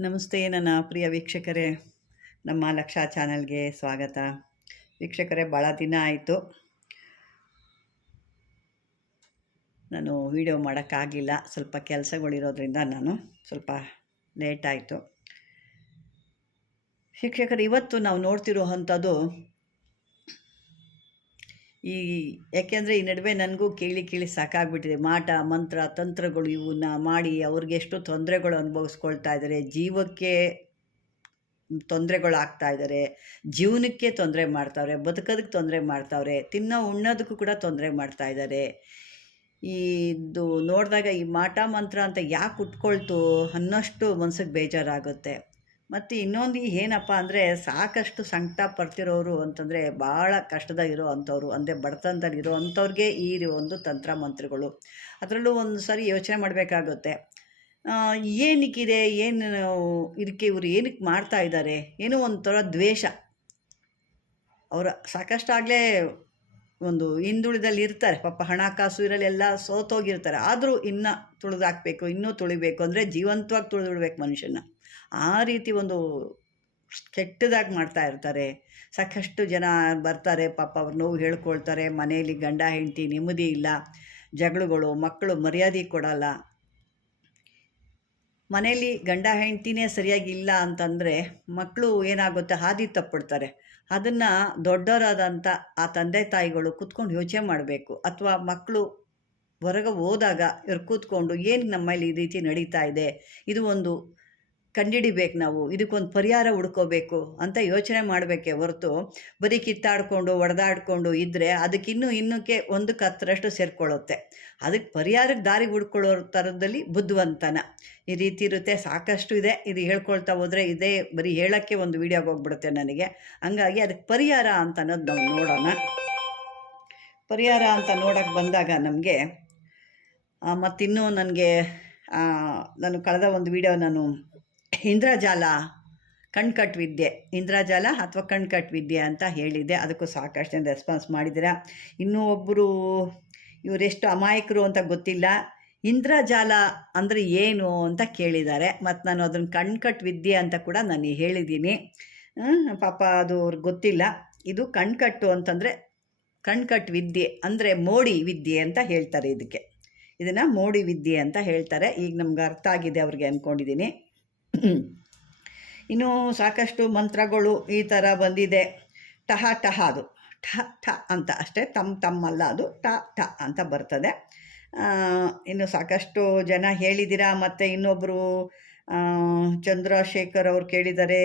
ನಮಸ್ತೆ ನನ್ನ ಪ್ರಿಯ ವೀಕ್ಷಕರೇ. ನಮ್ಮ ಲಕ್ಷ ಚಾನಲ್ಗೆ ಸ್ವಾಗತ. ವೀಕ್ಷಕರೇ ಭಾಳ ದಿನ ಆಯಿತು. ನಾನು ವಿಡಿಯೋ ಮಾಡೋಕ್ಕಾಗಿಲ್ಲ. ಸ್ವಲ್ಪ ಕೆಲಸಗಳಿರೋದ್ರಿಂದ ನಾನು ಸ್ವಲ್ಪ ಲೇಟ್ ಆಯಿತು. ವೀಕ್ಷಕರು, ಇವತ್ತು ನಾವು ನೋಡ್ತಿರೋ ಅಂಥದ್ದು ಈ, ಯಾಕೆಂದರೆ ಈ ನಡುವೆ ನನಗೂ ಕೇಳಿ ಕೇಳಿ ಸಾಕಾಗ್ಬಿಟ್ಟಿದೆ. ಮಾಟ, ಮಂತ್ರ, ತಂತ್ರಗಳು ಇವನ್ನ ಮಾಡಿ ಅವ್ರಿಗೆ ಎಷ್ಟು ತೊಂದರೆಗಳು ಅನುಭವಿಸ್ಕೊಳ್ತಾ ಇದ್ದಾರೆ. ಜೀವಕ್ಕೆ ತೊಂದರೆಗಳು ಆಗ್ತಾ ಇದ್ದಾರೆ. ಜೀವನಕ್ಕೆ ತೊಂದರೆ ಮಾಡ್ತಾವ್ರೆ, ಬದುಕೋದಕ್ಕೆ ತೊಂದರೆ ಮಾಡ್ತಾವ್ರೆ, ತಿನ್ನೋ ಉಣ್ಣೋದಕ್ಕೂ ಕೂಡ ತೊಂದರೆ ಮಾಡ್ತಾ ಇದ್ದಾರೆ. ಇದು ನೋಡಿದಾಗ ಈ ಮಾಟ, ಮಂತ್ರ ಅಂತ ಯಾಕೆ ಉಟ್ಕೊಳ್ತು ಅನ್ನೋಷ್ಟು ಮನ್ಸಿಗೆ ಬೇಜಾರಾಗುತ್ತೆ. ಮತ್ತು ಇನ್ನೊಂದು ಏನಪ್ಪ ಅಂದರೆ ಸಾಕಷ್ಟು ಸಂಕಟ ಪಡ್ತಿರೋರು ಅಂತಂದರೆ ಭಾಳ ಕಷ್ಟದಾಗಿರೋ ಅಂಥವ್ರು ಅಂದರೆ ಬಡತನದಲ್ಲಿ ಇರೋ ಅಂಥವ್ರಿಗೆ ಈ ಒಂದು ತಂತ್ರ ಮಂತ್ರಗಳು. ಅದರಲ್ಲೂ ಒಂದು ಸಾರಿ ಯೋಚನೆ ಮಾಡಬೇಕಾಗುತ್ತೆ. ಏನಕ್ಕಿದೆ, ಏನು ಇದಕ್ಕೆ ಇವರು ಏನಕ್ಕೆ ಮಾಡ್ತಾ ಇದ್ದಾರೆ ಏನೋ ಒಂಥರ ದ್ವೇಷ. ಅವರ ಸಾಕಷ್ಟಾಗಲೇ ಒಂದು ಹಿಂದುಳಿದಲ್ಲಿ ಇರ್ತಾರೆ. ಪಾಪ ಹಣಕಾಸು ಇರಲಿ ಎಲ್ಲ ಸೋತೋಗಿರ್ತಾರೆ. ಆದರೂ ಇನ್ನೂ ತುಳಿದಾಕಬೇಕು ಇನ್ನೂ ತುಳಿಬೇಕು ಅಂದರೆ ಜೀವಂತವಾಗಿ ತುಳಿದಿಡ್ಬೇಕು ಮನುಷ್ಯನ ಆ ರೀತಿ ಒಂದು ಕೆಟ್ಟದಾಗಿ ಮಾಡ್ತಾ ಇರ್ತಾರೆ. ಸಾಕಷ್ಟು ಜನ ಬರ್ತಾರೆ, ಪಾಪ ಅವ್ರ ನೋವು ಹೇಳ್ಕೊಳ್ತಾರೆ, ಮನೆಯಲ್ಲಿ ಗಂಡ, ಹೆಂಡತಿ ನೆಮ್ಮದಿ ಇಲ್ಲ, ಜಗಳಗಳು, ಮಕ್ಕಳು ಮರ್ಯಾದೆ ಕೊಡಲ್ಲ. ಮನೆಯಲ್ಲಿ ಗಂಡ, ಹೆಂಡ್ತಿನೇ ಸರಿಯಾಗಿ ಇಲ್ಲ ಅಂತಂದರೆ ಮಕ್ಕಳು ಏನಾಗುತ್ತೆ? ಹಾದಿ ತಪ್ಪಿಡ್ತಾರೆ. ಅದನ್ನು ದೊಡ್ಡವರಾದಂಥ ಆ ತಂದೆ ತಾಯಿಗಳು ಕೂತ್ಕೊಂಡು ಯೋಚನೆ ಮಾಡಬೇಕು. ಅಥವಾ ಮಕ್ಕಳು ಹೊರಗೆ ಹೋದಾಗ ಇವ್ರು ಕೂತ್ಕೊಂಡು ಏನು ನಮ್ಮಲ್ಲಿ ಈ ರೀತಿ ನಡೀತಾ ಇದೆ? ಇದು ಒಂದು ಕಂಡಿಡಿಬೇಕು ನಾವು. ಇದಕ್ಕೊಂದು ಪರಿಹಾರ ಹುಡ್ಕೋಬೇಕು ಅಂತ ಯೋಚನೆ ಮಾಡಬೇಕೆ ಹೊರತು ಬರೀ ಕಿತ್ತಾಡ್ಕೊಂಡು, ಒಡೆದಾಡ್ಕೊಂಡು ಇದ್ದರೆ ಅದಕ್ಕಿನ್ನೂ ಇನ್ನಕ್ಕೆ ಒಂದಕ್ಕೆ ಹತ್ತರಷ್ಟು ಸೇರ್ಕೊಳ್ಳುತ್ತೆ. ಅದಕ್ಕೆ ಪರಿಹಾರಕ್ಕೆ ದಾರಿ ಹುಡ್ಕೊಳ್ಳೋ ಥರದಲ್ಲಿ ಬುದ್ಧಿವಂತನ. ಈ ರೀತಿ ಇರುತ್ತೆ, ಸಾಕಷ್ಟು ಇದೆ. ಇದು ಹೇಳ್ಕೊಳ್ತಾ ಹೋದರೆ ಇದೇ ಬರೀ ಹೇಳೋಕ್ಕೆ ಒಂದು ವೀಡಿಯೋಗೆ ಹೋಗ್ಬಿಡುತ್ತೆ ನನಗೆ. ಹಂಗಾಗಿ ಅದಕ್ಕೆ ಪರಿಹಾರ ಅಂತ ಅನ್ನೋದು ನಾವು ನೋಡೋಣ. ಪರಿಹಾರ ಅಂತ ನೋಡೋಕ್ಕೆ ಬಂದಾಗ ನಮಗೆ ಮತ್ತಿನ್ನೂ ನನಗೆ ನಾನು ಕಳೆದ ಒಂದು ವಿಡಿಯೋ ನಾನು ಇಂದ್ರಜಾಲ ಕಣ್ಕಟ್ ವಿದ್ಯೆ ಇಂದ್ರಜಾಲ ಅಥವಾ ಕಣ್ಕಟ್ ವಿದ್ಯೆ ಅಂತ ಹೇಳಿದೆ ಅದಕ್ಕೂ ಸಾಕಷ್ಟು ರೆಸ್ಪಾನ್ಸ್ ಮಾಡಿದ್ದೀರಾ. ಇನ್ನೂ ಒಬ್ಬರು ಇವರೆಷ್ಟು ಅಮಾಯಕರು ಅಂತ ಗೊತ್ತಿಲ್ಲ. ಇಂದ್ರಜಾಲ ಅಂದರೆ ಏನು ಅಂತ ಕೇಳಿದ್ದಾರೆ. ಮತ್ತು ನಾನು ಅದನ್ನು ಕಣ್ಕಟ್ ವಿದ್ಯೆ ಅಂತ ಕೂಡ ನಾನು ಹೇಳಿದ್ದೀನಿ. ಪಾಪ ಅದು ಅವ್ರಿಗೆ ಗೊತ್ತಿಲ್ಲ. ಇದು ಕಣ್ಕಟ್ಟು ಅಂತಂದರೆ ಕಣ್ಕಟ್ ವಿದ್ಯೆ ಅಂದರೆ ಮೋಡಿ ವಿದ್ಯೆ ಅಂತ ಹೇಳ್ತಾರೆ ಇದಕ್ಕೆ. ಇದನ್ನು ಮೋಡಿ ವಿದ್ಯೆ ಅಂತ ಹೇಳ್ತಾರೆ. ಈಗ ನಮ್ಗೆ ಅರ್ಥ ಆಗಿದೆ ಅವ್ರಿಗೆ ಅಂದ್ಕೊಂಡಿದ್ದೀನಿ ಇನ್ನು ಸಾಕಷ್ಟು ಮಂತ್ರಗಳು ಈ ಥರ ಬಂದಿದೆ. ಟಹ ಟಹ ಅದು. ಠ ಠ ಅಂತ ಅಷ್ಟೇ. ತಮ್ಮ ತಮ್ಮಲ್ಲ ಅದು. ಟ, ಠ ಅಂತ ಬರ್ತದೆ. ಇನ್ನು ಸಾಕಷ್ಟು ಜನ ಹೇಳಿದ್ದೀರಾ? ಮತ್ತು ಇನ್ನೊಬ್ಬರು ಚಂದ್ರಶೇಖರ್ ಅವ್ರು ಕೇಳಿದ್ದಾರೆ.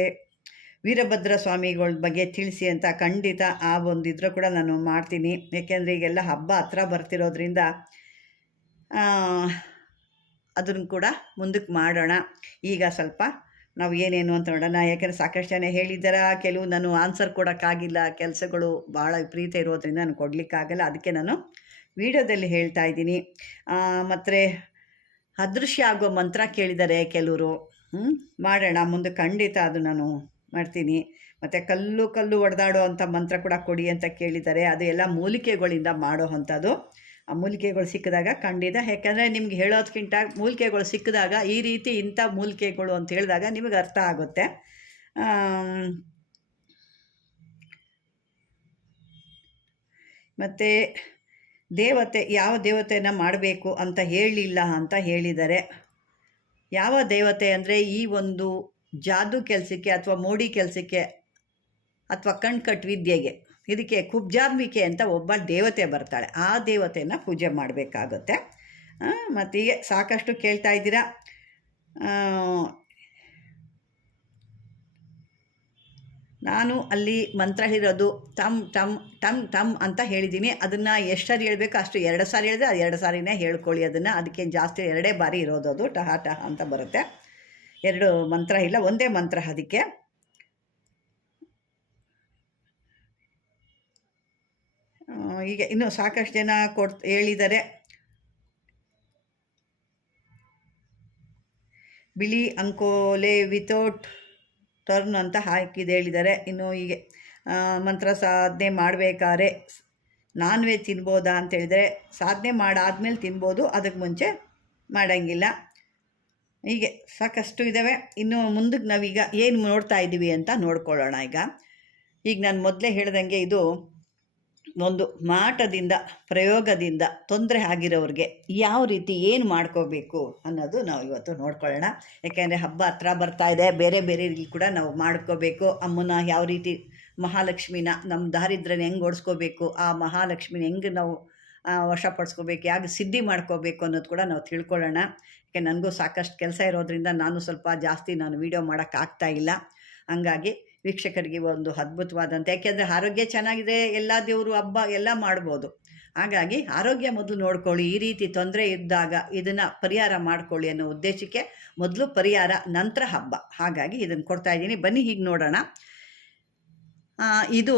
ವೀರಭದ್ರ ಸ್ವಾಮಿಗಳ ಬಗ್ಗೆ ತಿಳಿಸಿ ಅಂತ ಖಂಡಿತ ಆ ಒಂದು ಇದ್ರೂ ಕೂಡ ನಾನು ಮಾಡ್ತೀನಿ. ಏಕೆಂದರೆ ಈಗೆಲ್ಲ ಹಬ್ಬ ಹತ್ರ ಬರ್ತಿರೋದ್ರಿಂದ ಅದನ್ನು ಕೂಡ ಮುಂದಕ್ಕೆ ಮಾಡೋಣ. ಈಗ ಸ್ವಲ್ಪ ನಾವು ಏನೇನು ಅಂತ ನೋಡೋಣ. ಯಾಕೆಂದರೆ ಸಾಕಷ್ಟು ಜನ ಹೇಳಿದ್ದಾರೆ, ಕೆಲವು ನಾನು ಆನ್ಸರ್ ಕೊಡೋಕ್ಕಾಗಿಲ್ಲ. ಕೆಲಸಗಳು ಭಾಳ ವಿಪರೀತ ಇರೋದ್ರಿಂದ ನಾನು ಕೊಡಲಿಕ್ಕಾಗಲ್ಲ. ಅದಕ್ಕೆ ನಾನು ವಿಡಿಯೋದಲ್ಲಿ ಹೇಳ್ತಾ ಇದ್ದೀನಿ. ಮತ್ತು ಅದೃಶ್ಯ ಆಗೋ ಮಂತ್ರ ಕೇಳಿದ್ದಾರೆ ಕೆಲವರು. ಮಾಡೋಣ. ಮುಂದೆ ಖಂಡಿತ ಅದು ನಾನು ಮಾಡ್ತೀನಿ. ಮತ್ತು ಕಲ್ಲು ಕಲ್ಲು ಹೊಡೆದಾಡೋ ಅಂಥ ಮಂತ್ರ ಕೂಡ ಕೊಡಿ ಅಂತ ಕೇಳಿದ್ದಾರೆ. ಅದು ಎಲ್ಲ ಮೂಲಿಕೆಗಳಿಂದ ಮಾಡೋ ಅಂಥದ್ದು. ಮೂಲಿಕೆಗಳು ಸಿಕ್ಕಿದಾಗ ಖಂಡಿತ. ಯಾಕೆಂದರೆ ನಿಮ್ಗೆ ಹೇಳೋದಕ್ಕಿಂತ ಮೂಲಿಕೆಗಳು ಸಿಕ್ಕಿದಾಗ ಈ ರೀತಿ ಇಂಥ ಮೂಲಿಕೆಗಳು ಅಂತ ಹೇಳಿದಾಗ ನಿಮಗೆ ಅರ್ಥ ಆಗುತ್ತೆ. ಮತ್ತು ದೇವತೆ, ಯಾವ ದೇವತೆಯನ್ನು ಮಾಡಬೇಕು ಅಂತ ಹೇಳಿಲ್ಲ ಅಂತ ಹೇಳಿದ್ದಾರೆ ಯಾವ ದೇವತೆ ಅಂದರೆ ಈ ಒಂದು ಜಾದು ಕೆಲಸಕ್ಕೆ ಅಥವಾ ಮೋಡಿ ಕೆಲಸಕ್ಕೆ ಅಥವಾ ಕಣ್ಕಟ್ ವಿದ್ಯೆಗೆ. ಇದಕ್ಕೆ ಕುಬ್ಜಾಂಬಿಕೆ ಅಂತ ಒಬ್ಬ ದೇವತೆ ಬರ್ತಾಳೆ. ಆ ದೇವತೆಯನ್ನು ಪೂಜೆ ಮಾಡಬೇಕಾಗುತ್ತೆ. ಮತ್ತು ಹೀಗೆ ಸಾಕಷ್ಟು ಕೇಳ್ತಾ ಇದ್ದೀರಾ? ನಾನು ಅಲ್ಲಿ ಮಂತ್ರ ಇರೋದು ಟಮ್ ಟಮ್ ಟಮ್ ಟಮ್ ಅಂತ ಹೇಳಿದ್ದೀನಿ. ಅದನ್ನು ಎಷ್ಟು ಸಾರಿ ಹೇಳಬೇಕು ಅಷ್ಟು ಎರಡು ಸಾರಿ ಹೇಳಿದ್ರೆ ಅದು ಎರಡು ಸಾರಿನೇ ಹೇಳ್ಕೊಳ್ಳಿ ಅದನ್ನು. ಅದಕ್ಕೆ ಜಾಸ್ತಿ ಎರಡೇ ಬಾರಿ ಇರೋದು ಅದು ಟಹ ಟಹ ಅಂತ ಬರುತ್ತೆ. ಎರಡು ಮಂತ್ರ ಇಲ್ಲ, ಒಂದೇ ಮಂತ್ರ ಅದಕ್ಕೆ. ಈಗ ಇನ್ನೂ ಸಾಕಷ್ಟು ಜನ ಕೊಡ್ ಹೇಳಿದ್ದಾರೆ ಬಿಳಿ ಅಂಕೋಲೆ ವಿತೌಟ್ ಟರ್ನ್ ಅಂತ ಹಾಕಿದೆ ಹೇಳಿದ್ದಾರೆ ಇನ್ನು ಹೀಗೆ ಮಂತ್ರ ಸಾಧನೆ ಮಾಡಬೇಕಾದ್ರೆ ನಾನ್ ವೆಜ್ ತಿನ್ಬೋದಾ ಅಂತ ಹೇಳಿದರೆ ಸಾಧನೆ ಮಾಡಾದ್ಮೇಲೆ ತಿನ್ಬೋದು, ಅದಕ್ಕೆ ಮುಂಚೆ ಮಾಡೋಂಗಿಲ್ಲ. ಹೀಗೆ ಸಾಕಷ್ಟು ಇದ್ದಾವೆ ಇನ್ನು ಮುಂದಕ್ಕೆ ನಾವೀಗ ಏನು ನೋಡ್ತಾ ಇದ್ದೀವಿ ಅಂತ ನೋಡ್ಕೊಳ್ಳೋಣ ಈಗ. ಈಗ ನಾನು ಮೊದಲೇ ಹೇಳ್ದಂಗೆ ಇದು ಒಂದು ಮಾಟದಿಂದ, ಪ್ರಯೋಗದಿಂದ ತೊಂದರೆ ಆಗಿರೋರಿಗೆ ಯಾವ ರೀತಿ ಏನು ಮಾಡ್ಕೋಬೇಕು ಅನ್ನೋದು ನಾವು ಇವತ್ತು ನೋಡ್ಕೊಳ್ಳೋಣ. ಯಾಕೆಂದರೆ ಹಬ್ಬ ಹತ್ರ ಬರ್ತಾ ಇದೆ, ಬೇರೆ ಬೇರೆ ರೀತಿ ಕೂಡ ನಾವು ಮಾಡ್ಕೋಬೇಕು. ಅಮ್ಮನ ಯಾವ ರೀತಿ ಮಹಾಲಕ್ಷ್ಮಿನ ನಮ್ಮ ದಾರಿದ್ರ್ಯನ ಹೆಂಗೆ ಓಡಿಸ್ಕೋಬೇಕು, ಆ ಮಹಾಲಕ್ಷ್ಮಿನ ಹೆಂಗೆ ನಾವು ವಶಪಡಿಸ್ಕೋಬೇಕು ಯಾಕೆ ಸಿದ್ಧಿ ಮಾಡ್ಕೋಬೇಕು ಅನ್ನೋದು ಕೂಡ ನಾವು ತಿಳ್ಕೊಳ್ಳೋಣ. ಯಾಕೆ, ನನಗೂ ಸಾಕಷ್ಟು ಕೆಲಸ ಇರೋದ್ರಿಂದ ನಾನು ಸ್ವಲ್ಪ ಜಾಸ್ತಿ ನಾನು ವೀಡಿಯೋ ಮಾಡೋಕ್ಕಾಗ್ತಾ ಇಲ್ಲ. ಹಂಗಾಗಿ ವೀಕ್ಷಕರಿಗೆ ಒಂದು ಅದ್ಭುತವಾದಂಥ ಯಾಕೆಂದರೆ ಆರೋಗ್ಯ ಚೆನ್ನಾಗಿದೆ, ಎಲ್ಲ ದೇವರು ಹಬ್ಬ ಎಲ್ಲ ಮಾಡ್ಬೋದು. ಹಾಗಾಗಿ ಆರೋಗ್ಯ ಮೊದಲು ನೋಡ್ಕೊಳ್ಳಿ, ಈ ರೀತಿ ತೊಂದರೆ ಇದ್ದಾಗ ಇದನ್ನು ಪರಿಹಾರ ಮಾಡ್ಕೊಳ್ಳಿ ಅನ್ನೋ ಉದ್ದೇಶಕ್ಕೆ ಮೊದಲು ಪರಿಹಾರ, ನಂತರ ಹಬ್ಬ. ಹಾಗಾಗಿ ಇದನ್ನು ಕೊಡ್ತಾ ಇದ್ದೀನಿ. ಬನ್ನಿ ಹೀಗೆ ನೋಡೋಣ. ಇದು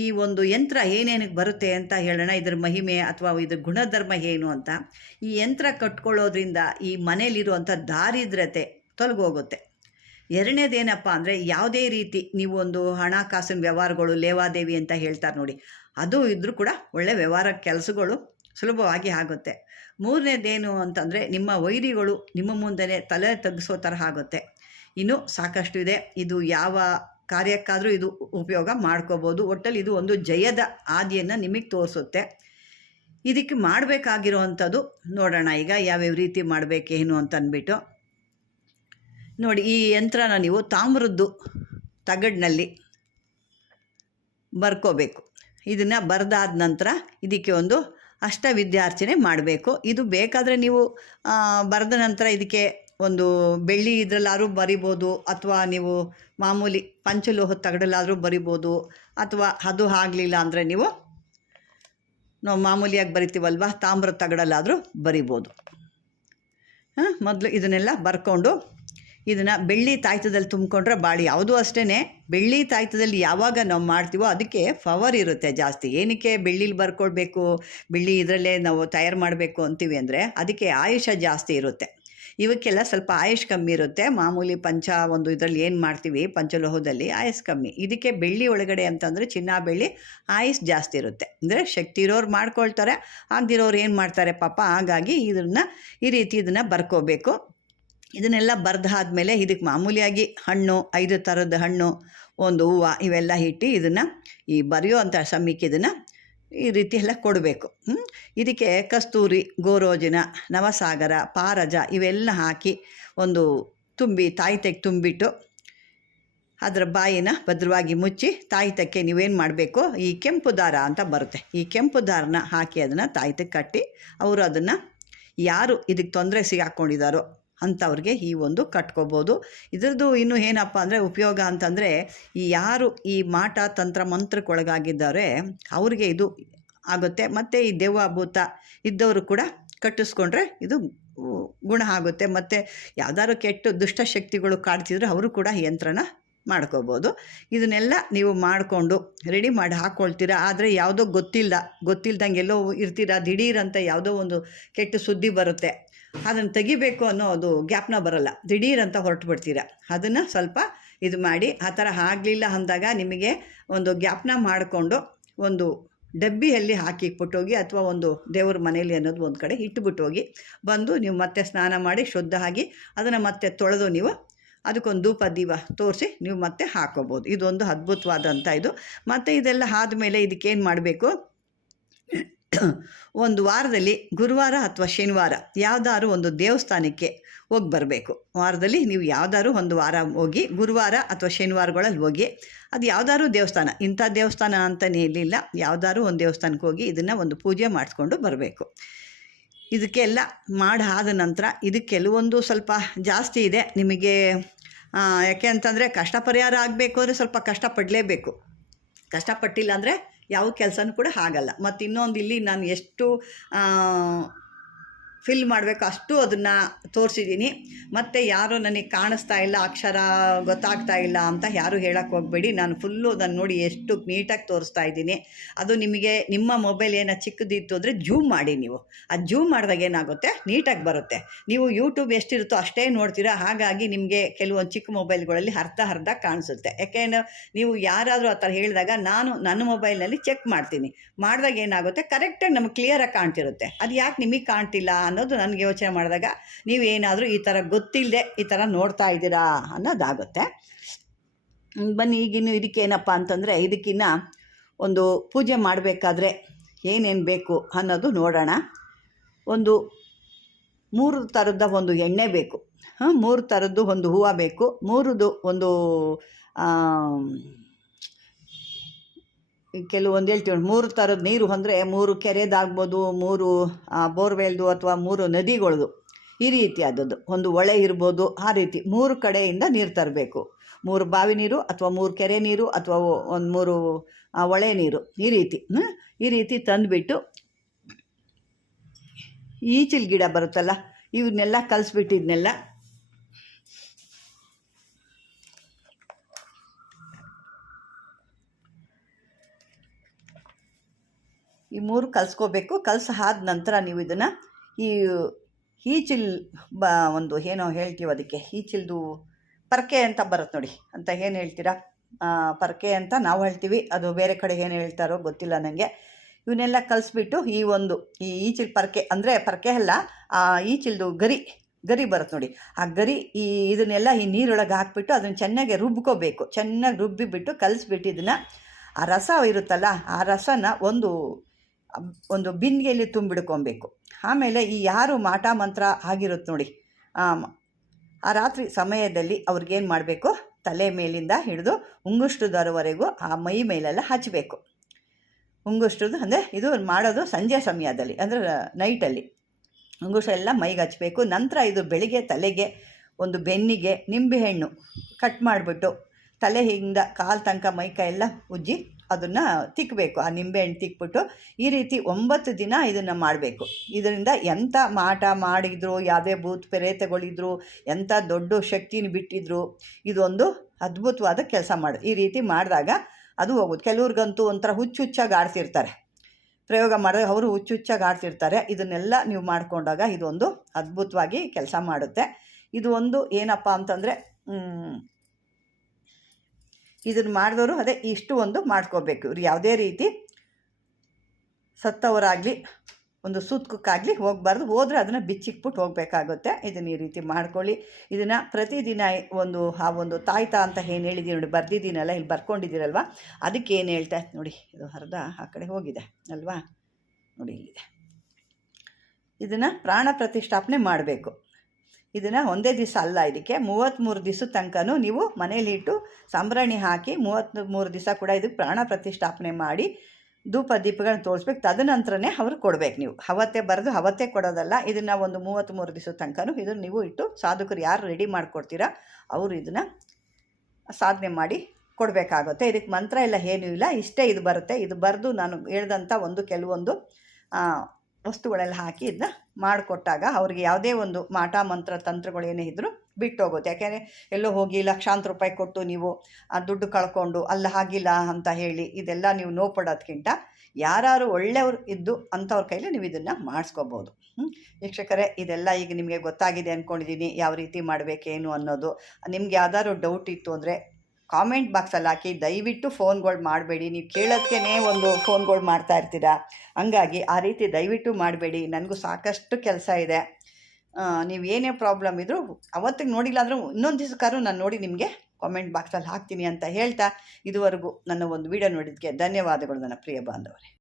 ಈ ಒಂದು ಯಂತ್ರ ಏನೇನಕ್ಕೆ ಬರುತ್ತೆ ಅಂತ ಹೇಳೋಣ. ಇದ್ರ ಮಹಿಮೆ ಅಥವಾ ಇದು ಗುಣಧರ್ಮ ಏನು ಅಂತ. ಈ ಯಂತ್ರ ಕಟ್ಕೊಳ್ಳೋದ್ರಿಂದ ಈ ಮನೇಲಿರುವಂಥ ದಾರಿದ್ರತೆ ತೊಲಗೋಗುತ್ತೆ. ಎರಡನೇದೇನಪ್ಪ ಅಂದರೆ ಯಾವುದೇ ರೀತಿ ನೀವು ಒಂದು ಹಣಕಾಸಿನ ವ್ಯವಹಾರಗಳು ಲೇವಾದೇವಿ ಅಂತ ಹೇಳ್ತಾರೆ ನೋಡಿ, ಅದು ಇದ್ದರೂ ಕೂಡ ಒಳ್ಳೆ ವ್ಯವಹಾರ ಕೆಲಸಗಳು ಸುಲಭವಾಗಿ ಆಗುತ್ತೆ. ಮೂರನೇದೇನು ಅಂತಂದರೆ ನಿಮ್ಮ ವೈರಿಗಳು ನಿಮ್ಮ ಮುಂದೆ ತಲೆ ತಗ್ಗಿಸೋ ತರಹ ಆಗುತ್ತೆ. ಇನ್ನು ಸಾಕಷ್ಟು ಇದೆ, ಇದು ಯಾವ ಕಾರ್ಯಕ್ಕಾದರೂ ಇದು ಉಪಯೋಗ ಮಾಡ್ಕೋಬೋದು. ಒಟ್ಟಲ್ಲಿ ಇದು ಒಂದು ಜಯದ ಹಾದಿಯನ್ನು ನಿಮಗೆ ತೋರಿಸುತ್ತೆ. ಇದಕ್ಕೆ ಮಾಡಬೇಕಾಗಿರೋವಂಥದ್ದು ನೋಡೋಣ, ಈಗ ಯಾವ್ಯಾವ ರೀತಿ ಮಾಡಬೇಕೇನು ಅಂತ ಅಂದ್ಬಿಟ್ಟು ನೋಡಿ, ಈ ಯಂತ್ರನ ನೀವು ತಾಮ್ರದ್ದು ತಗಡಿನಲ್ಲಿ ಬರ್ಕೋಬೇಕು. ಇದನ್ನು ಬರೆದಾದ ನಂತರ ಇದಕ್ಕೆ ಒಂದು ಅಷ್ಟ ವಿದ್ಯಾರ್ಚನೆ ಮಾಡಬೇಕು. ಇದು ಬೇಕಾದರೆ ನೀವು ಬರೆದ ನಂತರ ಇದಕ್ಕೆ ಒಂದು ಬೆಳ್ಳಿ ಇದರಲ್ಲಾದ್ರೂ ಬರಿಬೋದು, ಅಥವಾ ನೀವು ಮಾಮೂಲಿ ಪಂಚಲೋಹದ ತಗಡಲ್ಲಾದರೂ ಬರಿಬೋದು, ಅಥವಾ ಅದು ಆಗಲಿಲ್ಲ ಅಂದರೆ ನೀವು ನಾವು ಮಾಮೂಲಿಯಾಗಿ ಬರಿತೀವಲ್ವ, ತಾಮ್ರ ತಗಡಲ್ಲಾದರೂ ಬರಿಬೋದು. ಹಾಂ, ಮೊದಲು ಇದನ್ನೆಲ್ಲ ಬರ್ಕೊಂಡು ಇದನ್ನು ಬೆಳ್ಳಿ ತಾಯ್ತದಲ್ಲಿ ತುಂಬಿಕೊಂಡ್ರೆ ಬಾಳಿ ಯಾವುದೂ ಅಷ್ಟೇ ಬೆಳ್ಳಿ ತಾಯ್ತದಲ್ಲಿ ಯಾವಾಗ ನಾವು ಮಾಡ್ತೀವೋ ಅದಕ್ಕೆ ಪವರ್ ಇರುತ್ತೆ ಜಾಸ್ತಿ. ಏನಕ್ಕೆ ಬೆಳ್ಳಿಲಿ ಬರ್ಕೊಳ್ಬೇಕು ಬೆಳ್ಳಿ ಇದರಲ್ಲೇ ನಾವು ತಯಾರು ಮಾಡಬೇಕು ಅಂತೀವಿ ಅಂದರೆ ಅದಕ್ಕೆ ಆಯುಷ ಜಾಸ್ತಿ ಇರುತ್ತೆ. ಇವಕ್ಕೆಲ್ಲ ಸ್ವಲ್ಪ ಆಯುಷ್ ಕಮ್ಮಿ ಇರುತ್ತೆ. ಮಾಮೂಲಿ ಪಂಚ ಒಂದು ಇದರಲ್ಲಿ ಏನು ಮಾಡ್ತೀವಿ? ಪಂಚಲೋಹದಲ್ಲಿ ಆಯಸ್ ಕಮ್ಮಿ. ಇದಕ್ಕೆ ಬೆಳ್ಳಿ ಒಳಗಡೆ ಅಂತಂದರೆ ಚಿನ್ನ ಬೆಳ್ಳಿ ಆಯುಸ್ ಜಾಸ್ತಿ ಇರುತ್ತೆ. ಅಂದರೆ ಶಕ್ತಿ ಇರೋರು ಮಾಡ್ಕೊಳ್ತಾರೆ. ಆಗದಿರೋರು ಏನು ಮಾಡ್ತಾರೆ? ಪಾಪ, ಹಾಗಾಗಿ ಇದನ್ನು ಈ ರೀತಿ ಇದನ್ನು ಬರ್ಕೋಬೇಕು. ಇದನ್ನೆಲ್ಲ ಬರೆದಾದ್ಮೇಲೆ ಇದಕ್ಕೆ ಮಾಮೂಲಿಯಾಗಿ ಹಣ್ಣು, ಐದು ಥರದ ಹಣ್ಣು, ಒಂದು ಹೂವು ಇವೆಲ್ಲ ಇಟ್ಟು ಇದನ್ನು ಈ ಬರೆಯೋ ಅಂಥ ಸಮಯಕ್ಕೆ ಇದನ್ನು ಈ ರೀತಿ ಎಲ್ಲ ಕೊಡಬೇಕು ಇದಕ್ಕೆ ಕಸ್ತೂರಿ, ಗೋರೋಜಿನ, ನವಸಾಗರ, ಪಾರಜ ಇವೆಲ್ಲ ಹಾಕಿ ಒಂದು ತುಂಬಿ, ತಾಯಿ ತೆಗೆ ತುಂಬಿಟ್ಟು ಅದರ ಬಾಯಿನ ಭದ್ರವಾಗಿ ಮುಚ್ಚಿ ತಾಯಿತಕ್ಕೆ ನೀವೇನು ಮಾಡಬೇಕು? ಈ ಕೆಂಪು ದಾರ ಅಂತ ಬರುತ್ತೆ. ಈ ಕೆಂಪು ದಾರನ ಹಾಕಿ ಅದನ್ನು ತಾಯಿತಕ್ಕೆ ಕಟ್ಟಿ ಅವರು ಅದನ್ನು ಯಾರು ಇದಕ್ಕೆ ತೊಂದರೆ ಸಿಗಾಕೊಂಡಿದ್ದಾರೋ ಅಂಥವ್ರಿಗೆ ಈ ಒಂದು ಕಟ್ಕೋಬೋದು. ಇದ್ರದ್ದು ಇನ್ನು ಏನಪ್ಪ ಅಂದರೆ ಉಪಯೋಗ ಅಂತಂದರೆ ಈ ಯಾರು ಈ ಮಾಟ, ತಂತ್ರ, ಮಂತ್ರಕ್ಕೊಳಗಾಗಿದ್ದಾರೆ ಅವ್ರಿಗೆ ಇದು ಆಗುತ್ತೆ. ಮತ್ತು ಈ ದೆವ್ವ ಭೂತ ಇದ್ದವರು ಕೂಡ ಕಟ್ಟಿಸ್ಕೊಂಡ್ರೆ ಇದು ಗುಣ ಆಗುತ್ತೆ. ಮತ್ತು ಯಾವ್ದಾದ್ರು ಕೆಟ್ಟ ದುಷ್ಟಶಕ್ತಿಗಳು ಕಾಡ್ತಿದ್ರೆ ಅವರು ಕೂಡ ಈ ಯಂತ್ರನ ಮಾಡ್ಕೋಬೋದು. ಇದನ್ನೆಲ್ಲ ನೀವು ಮಾಡಿಕೊಂಡು ರೆಡಿ ಮಾಡಿ ಹಾಕ್ಕೊಳ್ತೀರಾ ಆದರೆ ಯಾವುದೋ ಗೊತ್ತಿಲ್ಲ. ಗೊತ್ತಿಲ್ದಂಗೆ ಎಲ್ಲೋ ಇರ್ತೀರಾ ದಿಢೀರಂತ ಯಾವುದೋ ಒಂದು ಕೆಟ್ಟ ಸುದ್ದಿ ಬರುತ್ತೆ. ಅದನ್ನು ತೆಗಿಬೇಕು ಅನ್ನೋ ಅದು ಗ್ಯಾಪ್ನ ಬರಲ್ಲ. ದಿಢೀರಂತ ಹೊರಟು ಬಿಡ್ತೀರ ಅದನ್ನು ಸ್ವಲ್ಪ ಇದು ಮಾಡಿ, ಆ ಥರ ಆಗಲಿಲ್ಲ ಅಂದಾಗ ನಿಮಗೆ ಒಂದು ಗ್ಯಾಪ್ನ ಮಾಡಿಕೊಂಡು ಒಂದು ಡಬ್ಬಿಯಲ್ಲಿ ಹಾಕಿ ಹೋಗಿ ಅಥವಾ ಒಂದು ದೇವ್ರ ಮನೆಯಲ್ಲಿ ಅನ್ನೋದು ಒಂದು ಕಡೆ ಇಟ್ಟುಬಿಟ್ಟು ಹೋಗಿ, ಬಂದು ನೀವು ಮತ್ತೆ ಸ್ನಾನ ಮಾಡಿ ಶುದ್ಧ ಆಗಿ ಅದನ್ನು ಮತ್ತೆ ತೊಳೆದು ನೀವು ಅದಕ್ಕೊಂದು ಧೂಪ, ದೀಪ ತೋರಿಸಿ ನೀವು ಮತ್ತೆ ಹಾಕೋಬೋದು. ಇದೊಂದು ಅದ್ಭುತವಾದಂಥ ಇದು. ಮತ್ತು ಇದೆಲ್ಲ ಆದಮೇಲೆ ಇದಕ್ಕೇನು ಮಾಡಬೇಕು? ಒಂದು ವಾರದಲ್ಲಿ ಗುರುವಾರ ಅಥವಾ ಶನಿವಾರ ಯಾವುದಾದ್ರು ಒಂದು ದೇವಸ್ಥಾನಕ್ಕೆ ಹೋಗಿ ಬರಬೇಕು. ವಾರದಲ್ಲಿ ನೀವು ಯಾವುದಾದ್ರು ಒಂದು ವಾರ ಹೋಗಿ ಗುರುವಾರ ಅಥವಾ ಶನಿವಾರಗಳಲ್ಲಿ ಹೋಗಿ ಅದು ಯಾವ್ದಾದ್ರು ದೇವಸ್ಥಾನ, ಇಂಥ ದೇವಸ್ಥಾನ ಅಂತಲೇ ಇರಲಿಲ್ಲ, ಯಾವುದಾದ್ರು ಒಂದು ದೇವಸ್ಥಾನಕ್ಕೆ ಹೋಗಿ ಇದನ್ನು ಒಂದು ಪೂಜೆ ಮಾಡಿಸ್ಕೊಂಡು ಬರಬೇಕು. ಇದಕ್ಕೆಲ್ಲ ಮಾಡಾದ ನಂತರ ಇದು ಕೆಲವೊಂದು ಸ್ವಲ್ಪ ಜಾಸ್ತಿ ಇದೆ. ನಿಮಗೆ ಯಾಕೆ ಅಂತಂದರೆ ಕಷ್ಟ ಪರಿಹಾರ ಆಗಬೇಕು ಅಂದರೆ ಸ್ವಲ್ಪ ಕಷ್ಟಪಡಲೇಬೇಕು ಕಷ್ಟಪಟ್ಟಿಲ್ಲ ಅಂದರೆ ಯಾವ ಕೆಲಸನೂ ಕೂಡ ಆಗಲ್ಲ. ಮತ್ತು ಇನ್ನೊಂದು ಇಲ್ಲಿ ನಾನು ಎಷ್ಟು ಫಿಲ್ ಮಾಡಬೇಕು, ಅಷ್ಟು ಅದನ್ನು ತೋರಿಸಿದ್ದೀನಿ ಮತ್ತು ಯಾರು ನನಗೆ ಕಾಣಿಸ್ತಾ ಇಲ್ಲ, ಅಕ್ಷರ ಗೊತ್ತಾಗ್ತಾ ಇಲ್ಲ ಅಂತ ಯಾರೂ ಹೇಳಕ್ಕೆ ಹೋಗಬೇಡಿ. ನಾನು ಫುಲ್ಲು ಅದನ್ನು ನೋಡಿ ಎಷ್ಟು ನೀಟಾಗಿ ತೋರಿಸ್ತಾ ಇದ್ದೀನಿ. ಅದು ನಿಮಗೆ ನಿಮ್ಮ ಮೊಬೈಲ್ ಏನೋ ಚಿಕ್ಕದಿತ್ತು ಅಂದರೆ ಜೂಮ್ ಮಾಡಿ ನೀವು. ಅದು ಜೂಮ್ ಮಾಡಿದಾಗ ಏನಾಗುತ್ತೆ? ನೀಟಾಗಿ ಬರುತ್ತೆ. ನೀವು ಯೂಟ್ಯೂಬ್ ಎಷ್ಟಿರುತ್ತೋ ಅಷ್ಟೇ ನೋಡ್ತೀರಾ. ಹಾಗಾಗಿ ನಿಮಗೆ ಕೆಲವೊಂದು ಚಿಕ್ಕ ಮೊಬೈಲ್ಗಳಲ್ಲಿ ಅರ್ಧ ಅರ್ಧ ಕಾಣಿಸುತ್ತೆ. ಯಾಕೆಂದ್ರೆ ನೀವು ಯಾರಾದರೂ ಆ ಥರ ಹೇಳಿದಾಗ ನಾನು ನನ್ನ ಮೊಬೈಲ್ನಲ್ಲಿ ಚೆಕ್ ಮಾಡ್ತೀನಿ. ಮಾಡಿದಾಗ ಏನಾಗುತ್ತೆ? ಕರೆಕ್ಟಾಗಿ ನಮಗೆ ಕ್ಲಿಯರಾಗಿ ಕಾಣ್ತಿರುತ್ತೆ. ಅದು ಯಾಕೆ ನಿಮಗೆ ಕಾಣ್ತಿಲ್ಲ ಅನ್ನೋದು ನನಗೆ ಯೋಚನೆ ಮಾಡಿದಾಗ ನೀವೇನಾದರೂ ಈ ಥರ ಗೊತ್ತಿಲ್ಲದೆ ಈ ಥರ ನೋಡ್ತಾ ಇದ್ದೀರಾ ಅನ್ನೋದಾಗುತ್ತೆ. ಬನ್ನಿ ಈಗಿನ್ನು ಇದಕ್ಕೇನಪ್ಪ ಅಂತಂದರೆ ಇದಕ್ಕಿನ್ನ ಒಂದು ಪೂಜೆ ಮಾಡಬೇಕಾದ್ರೆ ಏನೇನು ಬೇಕು ಅನ್ನೋದು ನೋಡೋಣ. ಒಂದು ಮೂರು ಥರದ ಒಂದು ಎಣ್ಣೆ ಬೇಕು. ಹಾಂ, ಮೂರು ಥರದ್ದು ಒಂದು ಹೂವು ಬೇಕು. ಮೂರುದು ಒಂದು ಕೆಲವೊಂದು ಹೇಳ್ತೀವಿ ಮೂರು ಥರದ ನೀರು ಅಂದರೆ ಮೂರು ಕೆರೆದಾಗ್ಬೋದು, ಮೂರು ಬೋರ್ವೆಲ್ದು ಅಥವಾ ಮೂರು ನದಿಗಳದು. ಈ ರೀತಿ ಆದದ್ದು. ಒಂದು ಹೊಳೆ ಇರ್ಬೋದು, ಆ ರೀತಿ. ಮೂರು ಕಡೆಯಿಂದ ನೀರು ತರಬೇಕು. ಮೂರು ಬಾವಿ ನೀರು ಅಥವಾ ಮೂರು ಕೆರೆ ನೀರು ಅಥವಾ ಒಂದು ಮೂರು ಹೊಳೆ ನೀರು. ಈ ರೀತಿ ಈ ರೀತಿ ತಂದುಬಿಟ್ಟು ಈಚಿಲ್ ಗಿಡ ಬರುತ್ತಲ್ಲ ಇವನ್ನೆಲ್ಲ ಕಲಿಸ್ಬಿಟ್ಟಿದ್ನೆಲ್ಲ ಈ ಮೂರು ಕಲಿಸ್ಕೋಬೇಕು. ಕಲಸಿ ಆದ ನಂತರ ನೀವು ಇದನ್ನು ಈ ಈಚಿಲ್ ಬ ಒಂದು ಏನೋ ಹೇಳ್ತೀವಿ ಅದಕ್ಕೆ. ಈಚಿಲ್ದು ಪರಕೆ ಅಂತ ಬರುತ್ತೆ ನೋಡಿ. ಅಂತ ಏನು ಹೇಳ್ತೀರಾ? ಪರಕೆ ಅಂತ ನಾವು ಹೇಳ್ತೀವಿ. ಅದು ಬೇರೆ ಕಡೆ ಏನು ಹೇಳ್ತಾರೋ ಗೊತ್ತಿಲ್ಲ ನನಗೆ ಇವನ್ನೆಲ್ಲ ಕಲಿಸ್ಬಿಟ್ಟು ಈ ಒಂದು ಈ ಈಚಿಲ್ ಪರಕೆ ಅಂದರೆ ಪರಕೆ ಅಲ್ಲ, ಆ ಈಚಿಲ್ದು ಗರಿ ಗರಿ ಬರುತ್ತೆ ನೋಡಿ. ಆ ಗರಿ ಈ ಇದನ್ನೆಲ್ಲ ಈ ನೀರೊಳಗೆ ಹಾಕ್ಬಿಟ್ಟು ಅದನ್ನು ಚೆನ್ನಾಗಿ ರುಬ್ಕೋಬೇಕು. ಚೆನ್ನಾಗಿ ರುಬ್ಬಿಬಿಟ್ಟು ಕಲಿಸ್ಬಿಟ್ಟು ಇದನ್ನು ಆ ರಸ ಇರುತ್ತಲ್ಲ, ಆ ರಸನ ಒಂದು ಒಂದು ಬಿಂದಿಗೆಯಲ್ಲಿ ತುಂಬಿಡ್ಕೊಬೇಕು. ಆಮೇಲೆ ಈ ಯಾರು ಮಾಟ ಮಂತ್ರ ಆಗಿರುತ್ತೆ ನೋಡಿ, ಆ ರಾತ್ರಿ ಸಮಯದಲ್ಲಿ ಅವ್ರಿಗೇನು ಮಾಡಬೇಕು? ತಲೆ ಮೇಲಿಂದ ಹಿಡಿದು ಉಂಗುಷ್ಟದವರೆಗೂ ಆ ಮೈ ಮೇಲೆಲ್ಲ ಹಚ್ಚಬೇಕು ಉಂಗುಷ್ಟುದು ಅಂದರೆ ಇದು ಮಾಡೋದು ಸಂಜೆ ಸಮಯದಲ್ಲಿ, ಅಂದರೆ ನೈಟಲ್ಲಿ. ಉಂಗುಷ್ಟು ಎಲ್ಲ ಮೈಗೆ ಹಚ್ಚಬೇಕು ನಂತರ ಇದು ಬೆಳಿಗ್ಗೆ ತಲೆಗೆ ಒಂದು ಬೆನ್ನಿಗೆ ನಿಂಬೆಹಣ್ಣು ಕಟ್ ಮಾಡಿಬಿಟ್ಟು ತಲೆ ಹಿಂದ ಕಾಲು ತನಕ ಮೈಕ ಎಲ್ಲ ಉಜ್ಜಿ ಅದನ್ನು ತಿಕ್ಕಬೇಕು ಆ ನಿಂಬೆಹಣ್ಣು ತಿಕ್ಬಿಟ್ಟು ಈ ರೀತಿ ಒಂಬತ್ತು ದಿನ ಇದನ್ನು ಮಾಡಬೇಕು. ಇದರಿಂದ ಎಂಥ ಮಾಟ ಮಾಡಿದ್ರು, ಯಾವುದೇ ಭೂತ್ ಪ್ರೇತಗಳಿದ್ರು ಎಂಥ ದೊಡ್ಡ ಶಕ್ತಿನ ಬಿಟ್ಟಿದ್ರು, ಇದೊಂದು ಅದ್ಭುತವಾದ ಕೆಲಸ ಮಾಡು ಈ ರೀತಿ ಮಾಡಿದಾಗ ಅದು ಹೋಗುತ್ತೆ ಕೆಲವ್ರಿಗಂತೂ ಒಂಥರ ಹುಚ್ಚು ಹುಚ್ಚಾಗಿ ಆಡ್ತಿರ್ತಾರೆ. ಪ್ರಯೋಗ ಮಾಡಿದಾಗ ಅವರು ಹುಚ್ಚು ಹುಚ್ಚಾಗಿ ಆಡ್ತಿರ್ತಾರೆ. ಇದನ್ನೆಲ್ಲ ನೀವು ಮಾಡಿಕೊಂಡಾಗ ಇದೊಂದು ಅದ್ಭುತವಾಗಿ ಕೆಲಸ ಮಾಡುತ್ತೆ. ಇದು ಒಂದು ಏನಪ್ಪ ಅಂತಂದರೆ ಇದನ್ನು ಮಾಡಿದವರು ಅದೇ ಇಷ್ಟು ಒಂದು ಮಾಡ್ಕೋಬೇಕು. ಇವ್ರು ಯಾವುದೇ ರೀತಿ ಸತ್ತವರಾಗಲಿ, ಒಂದು ಸೂತ್ಕಕ್ಕಾಗಲಿ ಹೋಗಬಾರ್ದು. ಹೋದರೆ ಅದನ್ನು ಬಿಚ್ಚಿಕ್ಬಿಟ್ಟು ಹೋಗಬೇಕಾಗುತ್ತೆ. ಇದನ್ನು ಈ ರೀತಿ ಮಾಡ್ಕೊಳ್ಳಿ. ಇದನ್ನು ಪ್ರತಿದಿನ ಒಂದು, ಆ ಒಂದು ತಾಯ್ತ ಅಂತ ಏನು ಹೇಳಿದ್ದೀನಿ ನೋಡಿ, ಬರ್ದಿದ್ದೀನಲ್ಲ, ಇಲ್ಲಿ ಬರ್ಕೊಂಡಿದ್ದೀರಲ್ವ? ಅದಕ್ಕೆ ಏನು ಹೇಳ್ತಾ, ನೋಡಿ, ಇದು ಅರ್ಧ ಆ ಕಡೆ ಹೋಗಿದೆ ಅಲ್ವಾ? ನೋಡಿ, ಇಲ್ಲಿದೆ. ಇದನ್ನು ಪ್ರಾಣ ಪ್ರತಿಷ್ಠಾಪನೆ ಮಾಡಬೇಕು. ಇದನ್ನು ಒಂದೇ ದಿವಸ ಅಲ್ಲ ಇದಕ್ಕೆ. ಮೂವತ್ತ್ಮೂರು ದಿವಸ ತನಕನೂ ನೀವು ಮನೇಲಿ ಇಟ್ಟು ಸಂಭ್ರಣಿ ಹಾಕಿ ಮೂವತ್ತ್ಮೂರು ದಿವಸ ಕೂಡ ಇದಕ್ಕೆ ಪ್ರಾಣ ಪ್ರತಿಷ್ಠಾಪನೆ ಮಾಡಿ ಧೂಪ ದೀಪಗಳನ್ನ ತೋರಿಸ್ಬೇಕು. ತದನಂತರನೇ ಅವ್ರು ಕೊಡ್ಬೇಕು ನೀವು. ಅವತ್ತೇ ಬರೆದು ಅವತ್ತೇ ಕೊಡೋದಲ್ಲ. ಇದನ್ನು ಒಂದು ಮೂವತ್ತ್ಮೂರು ದಿವಸ ತನಕನೂ ಇದನ್ನು ನೀವು ಇಟ್ಟು ಸಾಧಕರು ಯಾರು ರೆಡಿ ಮಾಡಿಕೊಡ್ತೀರಾ ಅವರು ಇದನ್ನು ಸಾಧನೆ ಮಾಡಿ ಕೊಡಬೇಕಾಗುತ್ತೆ. ಇದಕ್ಕೆ ಮಂತ್ರ ಎಲ್ಲ ಏನೂ ಇಲ್ಲ. ಇಷ್ಟೇ ಇದು ಬರುತ್ತೆ. ಇದು ಬರೆದು ನಾನು ಹೇಳ್ದಂಥ ಒಂದು ಕೆಲವೊಂದು ವಸ್ತುಗಳೆಲ್ಲ ಹಾಕಿ ಇದನ್ನ ಮಾಡಿಕೊಟ್ಟಾಗ ಅವ್ರಿಗೆ ಯಾವುದೇ ಒಂದು ಮಾಟ, ಮಂತ್ರ, ತಂತ್ರಗಳು ಏನೇ ಇದ್ದರೂ ಬಿಟ್ಟು ಹೋಗುತ್ತೆ ಯಾಕೆಂದರೆ ಎಲ್ಲೋ ಹೋಗಿ ಲಕ್ಷಾಂತರ ರೂಪಾಯಿ ಕೊಟ್ಟು ನೀವು ಆ ದುಡ್ಡು ಕಳ್ಕೊಂಡು ಅಲ್ಲ ಹಾಗಿಲ್ಲ ಅಂತ ಹೇಳಿ ಇದೆಲ್ಲ ನೀವು ನೋವು ಪಡೋದಕ್ಕಿಂತ ಯಾರು ಒಳ್ಳೆಯವ್ರು ಇದ್ದು ಅಂಥವ್ರ ಕೈಲಿ ನೀವು ಇದನ್ನು ಮಾಡಿಸ್ಕೋಬೋದು? ವೀಕ್ಷಕರೇ, ಇದೆಲ್ಲ ಈಗ ನಿಮಗೆ ಗೊತ್ತಾಗಿದೆ ಅಂದ್ಕೊಂಡಿದ್ದೀನಿ ಯಾವ ರೀತಿ ಮಾಡಬೇಕೇನು ಅನ್ನೋದು. ನಿಮ್ಗೆ ಯಾವ್ದಾದ್ರು ಡೌಟ್ ಇತ್ತು ಅಂದರೆ ಕಾಮೆಂಟ್ ಬಾಕ್ಸಲ್ಲಿ ಹಾಕಿ, ದಯವಿಟ್ಟು ಫೋನ್ಗಳು ಮಾಡಬೇಡಿ. ನೀವು ಕೇಳೋದಕ್ಕೇ ಒಂದು ಫೋನ್ಗಳು ಮಾಡ್ತಾ ಇರ್ತೀರಾ? ಹಂಗಾಗಿ ಆ ರೀತಿ ದಯವಿಟ್ಟು ಮಾಡಬೇಡಿ. ನನಗೂ ಸಾಕಷ್ಟು ಕೆಲಸ ಇದೆ. ನೀವು ಏನೇ ಪ್ರಾಬ್ಲಮ್ ಇದ್ದರೂ ಅವತ್ತಿಗೆ ನೋಡಿಲ್ಲ ಅಂದರೂ ಇನ್ನೊಂದು ದಿವಸಕ್ಕಾದ್ರೂ ನಾನು ನೋಡಿ ನಿಮಗೆ ಕಾಮೆಂಟ್ ಬಾಕ್ಸಲ್ಲಿ ಹಾಕ್ತೀನಿ ಅಂತ ಹೇಳ್ತಾ ಇದುವರೆಗೂ ನನ್ನ ಒಂದು ವಿಡಿಯೋ ನೋಡಿದ್ದಕ್ಕೆ ಧನ್ಯವಾದಗಳು ನನ್ನ ಪ್ರಿಯ ಬಾಂಧವರೇ.